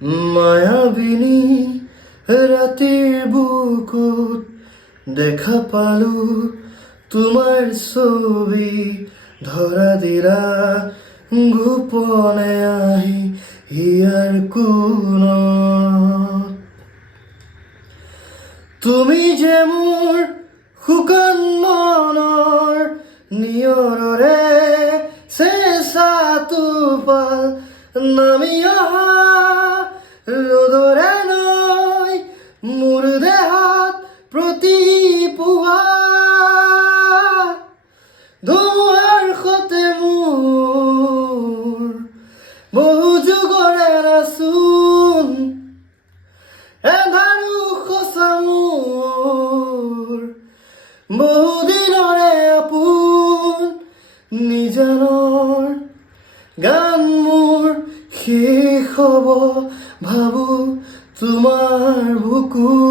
মায়াবিনী ৰাতিৰ বুকুত দেখা পালো তোমাৰ ছবি, ধৰা দিলা গোপনে আহি হিয়াৰ কোণত। তুমি যে মোৰ শুকান মনৰ নিয়ৰৰে চেঁচা টোপাল, নামি অহা ৰ'দৰে নৈ মোৰ দেহত প্ৰতি পুৱা, ধোঁৱাৰ সতে মোৰ বহু যুগৰে নাচোন, এন্ধাৰো সঁচা মোৰ বহুদিনৰে আপোন, নিজানৰ গান মোৰ শেষ হ'ব ভাবো তোমাৰ বুকুত।